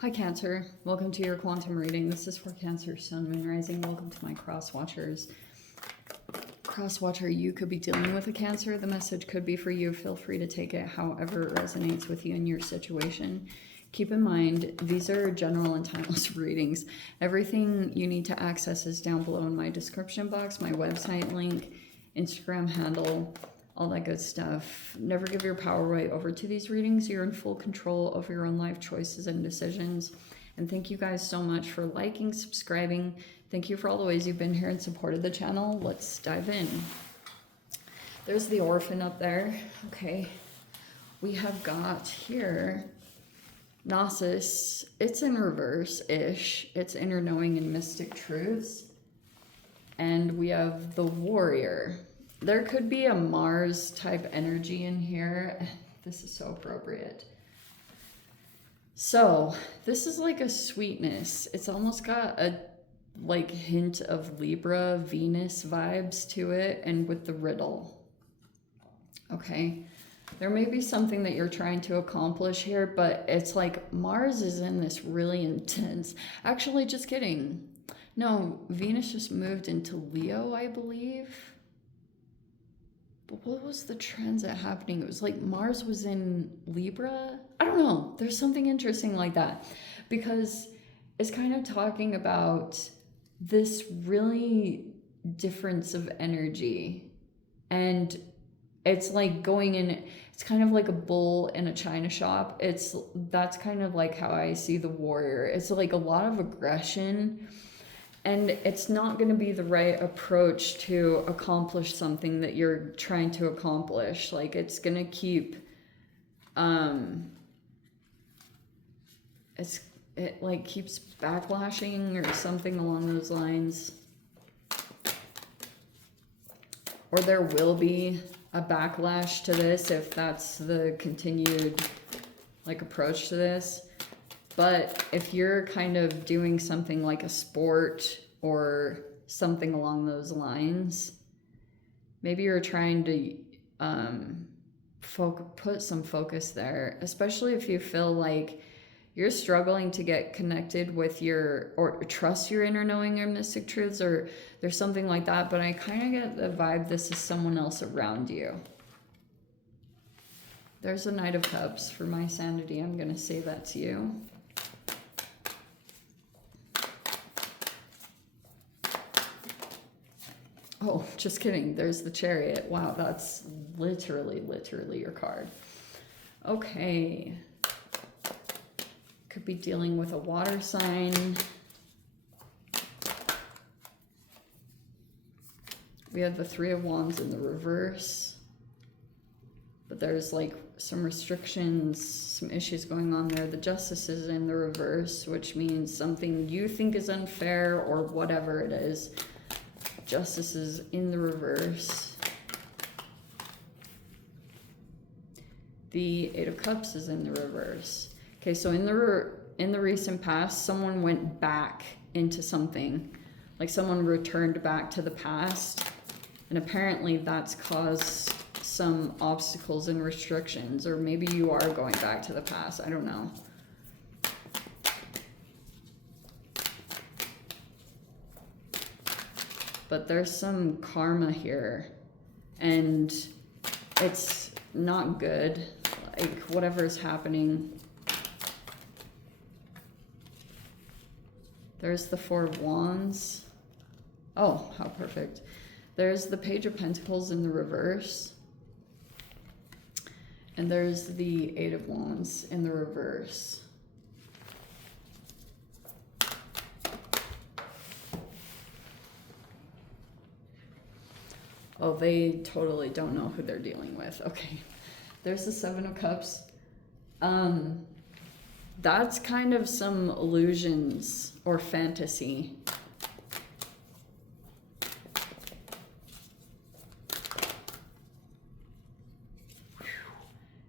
Hi Cancer, welcome to your quantum reading. This is for Cancer, Sun, Moon, Rising. Welcome to my cross watchers. Cross watcher, you could be dealing with a Cancer. The message could be for you. Feel free to take it however it resonates with you in your situation. Keep in mind, these are general and timeless readings. Everything you need to access is down below in my description box, my website link, Instagram handle, all that good stuff. Never give your power right over to these readings. You're in full control of your own life choices and decisions. And thank you guys so much for liking, subscribing. Thank you for all the ways you've been here and supported the channel. Let's dive in. There's the orphan up there. Okay. We have got here Gnosis. It's in reverse-ish. It's inner knowing and mystic truths. And we have the warrior. There could be a Mars type energy in here. This is so appropriate. So this is like a sweetness. It's almost got a like hint of Libra, Venus vibes to it, and with the riddle. Okay. There may be something that you're trying to accomplish here, but it's like Mars is in this really intense. Actually, just kidding. No, Venus just moved into Leo, I believe. But what was the transit happening? It was like Mars was in Libra. I don't know. There's something interesting like that. Because it's kind of talking about this really difference of energy. And it's like going in, it's kind of like a bull in a china shop. That's kind of like how I see the warrior. It's like a lot of aggression. And it's not going to be the right approach to accomplish something that you're trying to accomplish. Like it's going to keep, it like keeps backlashing or something along those lines. Or there will be a backlash to this if that's the continued like approach to this. But if you're kind of doing something like a sport or something along those lines, maybe you're trying to put some focus there, especially if you feel like you're struggling to get connected with or trust your inner knowing or mystic truths, or there's something like that. But I kind of get the vibe this is someone else around you. There's a Knight of Cups. For my sanity, I'm going to say that to you. Oh, just kidding. There's the Chariot. Wow, that's literally your card. Okay. Could be dealing with a water sign. We have the Three of Wands in the reverse. But there's like some restrictions, some issues going on there. The Justice is in the reverse, which means something you think is unfair or whatever it is. Justice is in the reverse. The Eight of Cups is in the reverse. Okay, so in the recent past, someone went back into something. Like someone returned back to the past. And apparently that's caused some obstacles and restrictions. Or maybe you are going back to the past. I don't know. But there's some karma here, and it's not good. Like whatever is happening. There's the Four of Wands. Oh, how perfect. There's the Page of Pentacles in the reverse. And there's the Eight of Wands in the reverse. Oh, they totally don't know who they're dealing with. Okay. There's the Seven of Cups. That's kind of some illusions or fantasy.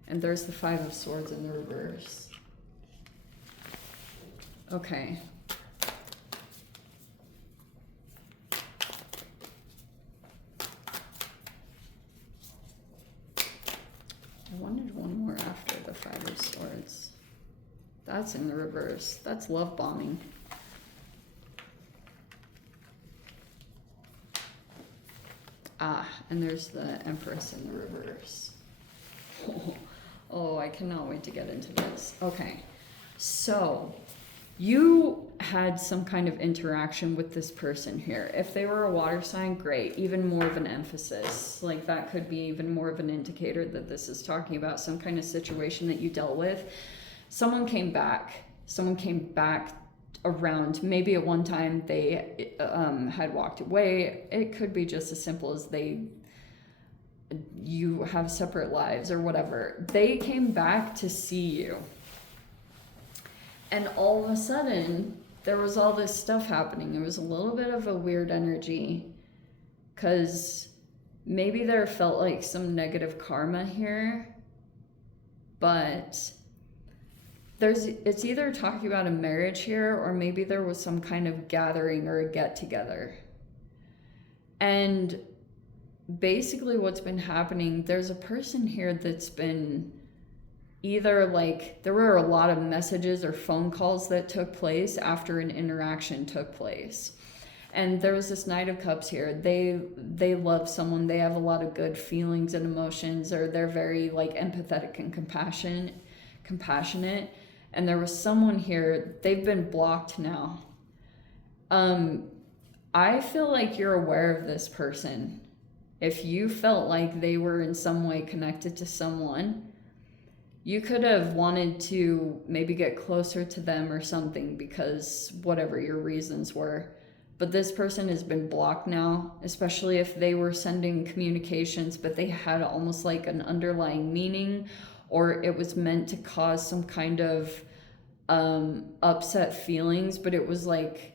And there's the Five of Swords in the reverse. Okay. I wanted one more after the Five of Swords. That's in the reverse. That's love bombing. Ah, and there's the Empress in the reverse. Oh, I cannot wait to get into this. Okay, so you had some kind of interaction with this person here. If they were a water sign, great. Even more of an emphasis. Like that could be even more of an indicator that this is talking about some kind of situation that you dealt with. Someone came back around. Maybe at one time they had walked away. It could be just as simple as you have separate lives or whatever. They came back to see you. And all of a sudden, there was all this stuff happening. It was a little bit of a weird energy because maybe there felt like some negative karma here, but it's either talking about a marriage here or maybe there was some kind of gathering or a get together. And basically what's been happening, there's a person here that's been either like, there were a lot of messages or phone calls that took place after an interaction took place. And there was this Knight of Cups here. They love someone. They have a lot of good feelings and emotions, or they're very like empathetic and compassionate. And there was someone here, they've been blocked now. I feel like you're aware of this person. If you felt like they were in some way connected to someone, you could have wanted to maybe get closer to them or something because whatever your reasons were. But this person has been blocked now, especially if they were sending communications, but they had almost like an underlying meaning, or it was meant to cause some kind of upset feelings, but it was like,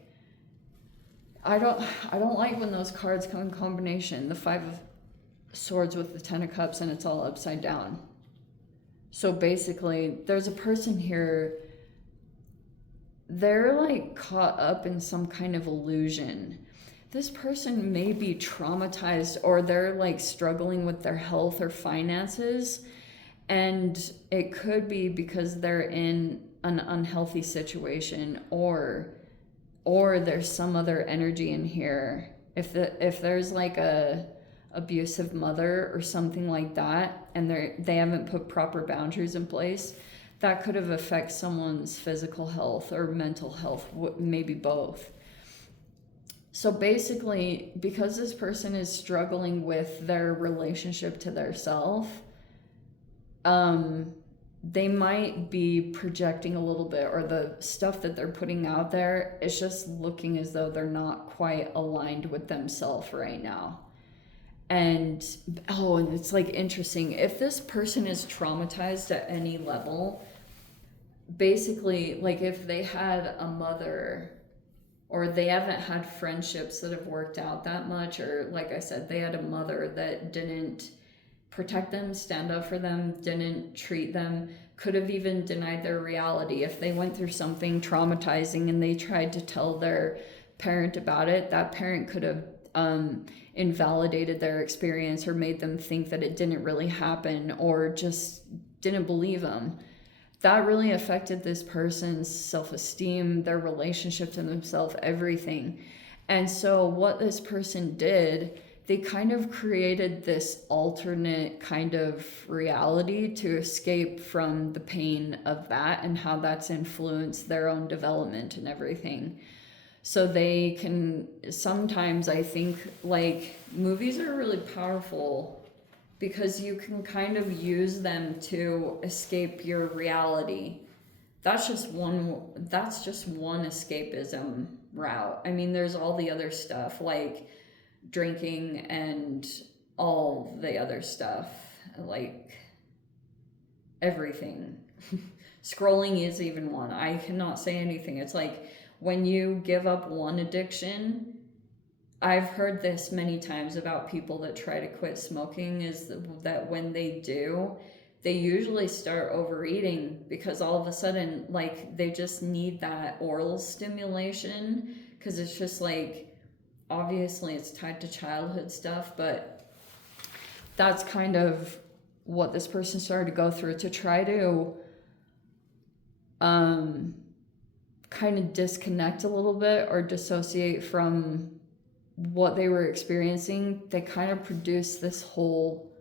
I don't like when those cards come in combination, the Five of Swords with the Ten of Cups, and it's all upside down. So basically, there's a person here, they're like caught up in some kind of illusion. This person may be traumatized, or they're like struggling with their health or finances, and it could be because they're in an unhealthy situation, or there's some other energy in here. If there's like a abusive mother or something like that, and they haven't put proper boundaries in place, that could have affected someone's physical health or mental health, maybe both. So basically, because this person is struggling with their relationship to their self, they might be projecting a little bit, or the stuff that they're putting out there is just looking as though they're not quite aligned with themselves right now. And it's like interesting. If this person is traumatized at any level, basically, like if they had a mother, or they haven't had friendships that have worked out that much, or like I said, they had a mother that didn't protect them, stand up for them, didn't treat them, could have even denied their reality. If they went through something traumatizing and they tried to tell their parent about it, that parent could have invalidated their experience or made them think that it didn't really happen, or just didn't believe them. That really affected this person's self-esteem, their relationship to themselves, everything. And so what this person did, they kind of created this alternate kind of reality to escape from the pain of that and how that's influenced their own development and everything. So they can, sometimes I think like movies are really powerful because you can kind of use them to escape your reality. That's just one escapism route. I mean, there's all the other stuff like drinking and all the other stuff, like everything. Scrolling is even one. I cannot say anything. It's like when you give up one addiction, I've heard this many times about people that try to quit smoking, is that when they do, they usually start overeating because all of a sudden, like, they just need that oral stimulation, because it's just like, obviously it's tied to childhood stuff, but that's kind of what this person started to go through to try to kind of disconnect a little bit or dissociate from what they were experiencing, they kind of produce this whole,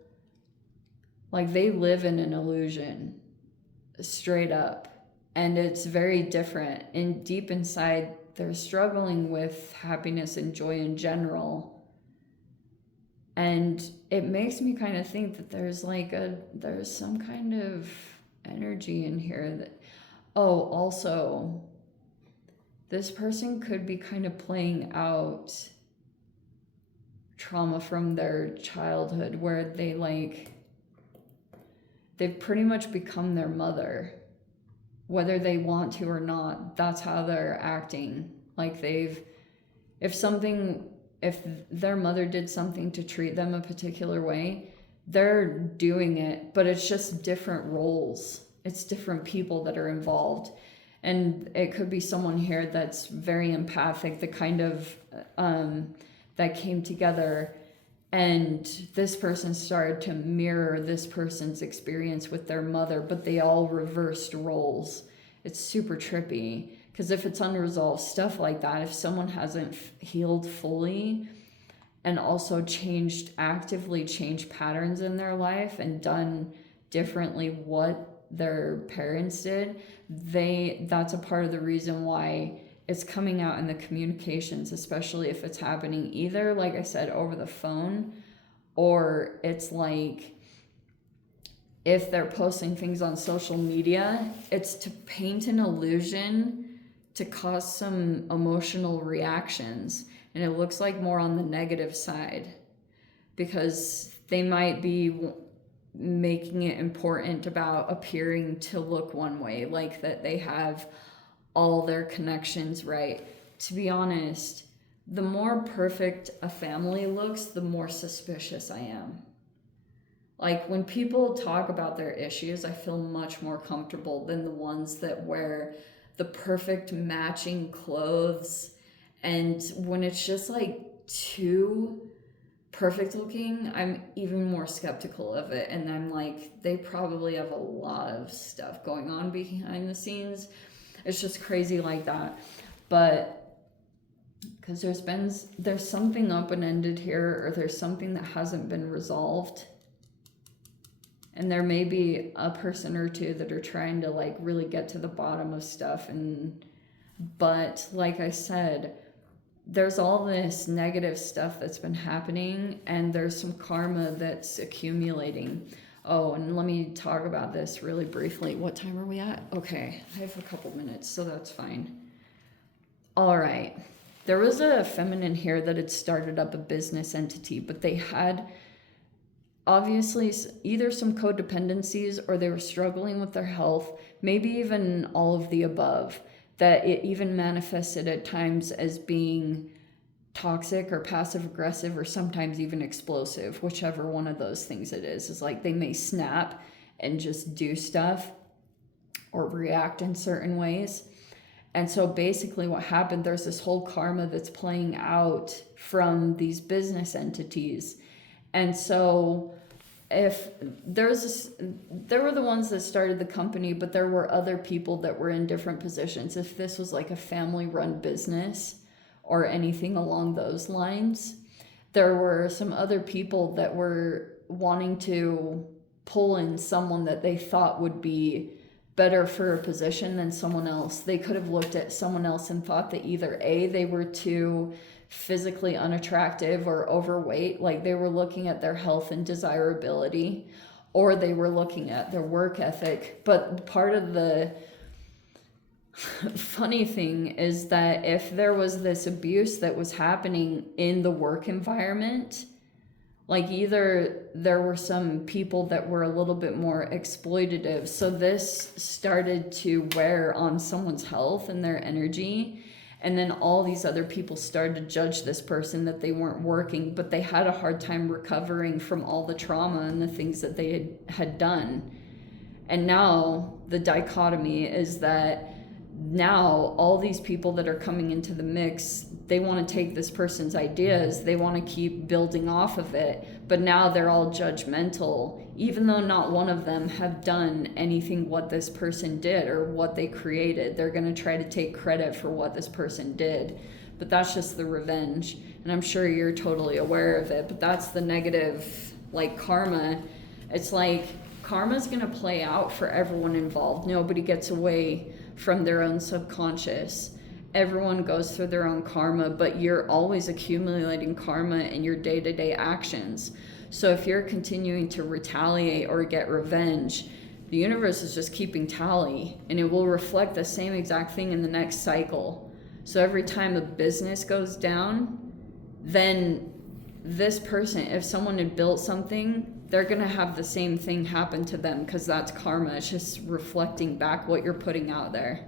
like, they live in an illusion, straight up. And it's very different. And deep inside, they're struggling with happiness and joy in general. And it makes me kind of think that there's some kind of energy in here that, also, this person could be kind of playing out trauma from their childhood where they've pretty much become their mother, whether they want to or not. That's how they're acting. Like if their mother did something to treat them a particular way, they're doing it, but it's just different roles. It's different people that are involved. And it could be someone here that's very empathic, the kind of that came together, and this person started to mirror this person's experience with their mother, but they all reversed roles. It's super trippy, because if it's unresolved stuff like that, if someone hasn't healed fully and also actively changed patterns in their life and done differently what their parents did, that's a part of the reason why it's coming out in the communications, especially if it's happening either, like I said, over the phone, or it's like if they're posting things on social media, it's to paint an illusion to cause some emotional reactions. And it looks like more on the negative side, because they might be making it important about appearing to look one way, like that they have all their connections right. To be honest, the more perfect a family looks, the more suspicious I am. Like, when people talk about their issues, I feel much more comfortable than the ones that wear the perfect matching clothes. And when it's just like too perfect looking, I'm even more skeptical of it. And I'm like, they probably have a lot of stuff going on behind the scenes. It's just crazy like that. But because there's something open-ended here, or there's something that hasn't been resolved. And there may be a person or two that are trying to like really get to the bottom of stuff. But like I said, there's all this negative stuff that's been happening, and there's some karma that's accumulating. Oh, and let me talk about this really briefly. What time are we at? Okay, I have a couple minutes, so that's fine. All right. There was a feminine here that had started up a business entity, but they had obviously either some codependencies, or they were struggling with their health, maybe even all of the above, that it even manifested at times as being toxic or passive aggressive, or sometimes even explosive, whichever one of those things it is like they may snap and just do stuff or react in certain ways. And so basically what happened, there's this whole karma that's playing out from these business entities. And so if there were the ones that started the company, but there were other people that were in different positions. If this was like a family run business or anything along those lines, there were some other people that were wanting to pull in someone that they thought would be better for a position than someone else. They could have looked at someone else and thought that either A, they were too physically unattractive or overweight, like they were looking at their health and desirability, or they were looking at their work ethic. But part of the funny thing is that if there was this abuse that was happening in the work environment, like either there were some people that were a little bit more exploitative, so this started to wear on someone's health and their energy. And then all these other people started to judge this person that they weren't working, but they had a hard time recovering from all the trauma and the things that they had done. And now the dichotomy is that now all these people that are coming into the mix, they want to take this person's ideas, they want to keep building off of it, But now they're all judgmental, even though not one of them have done anything what this person did or what they created. They're going to try to take credit for what this person did. But that's just the revenge. And I'm sure you're totally aware of it. But that's the negative, like karma. It's like karma's going to play out for everyone involved. Nobody gets away from their own subconscious. Everyone goes through their own karma, but you're always accumulating karma in your day-to-day actions. So if you're continuing to retaliate or get revenge, the universe is just keeping tally, and it will reflect the same exact thing in the next cycle. So every time a business goes down, then this person, if someone had built something, they're going to have the same thing happen to them, because that's karma. It's just reflecting back what you're putting out there.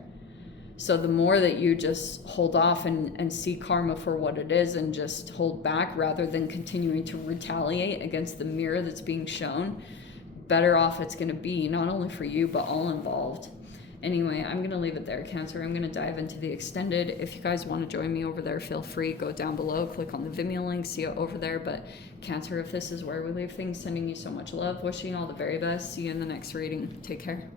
So the more that you just hold off and see karma for what it is and just hold back rather than continuing to retaliate against the mirror that's being shown, better off it's going to be, not only for you, but all involved. Anyway, I'm going to leave it there, Cancer. I'm going to dive into the extended. If you guys want to join me over there, feel free. Go down below, click on the Vimeo link, see it over there. But Cancer, if this is where we leave things, sending you so much love, wishing you all the very best. See you in the next reading. Take care.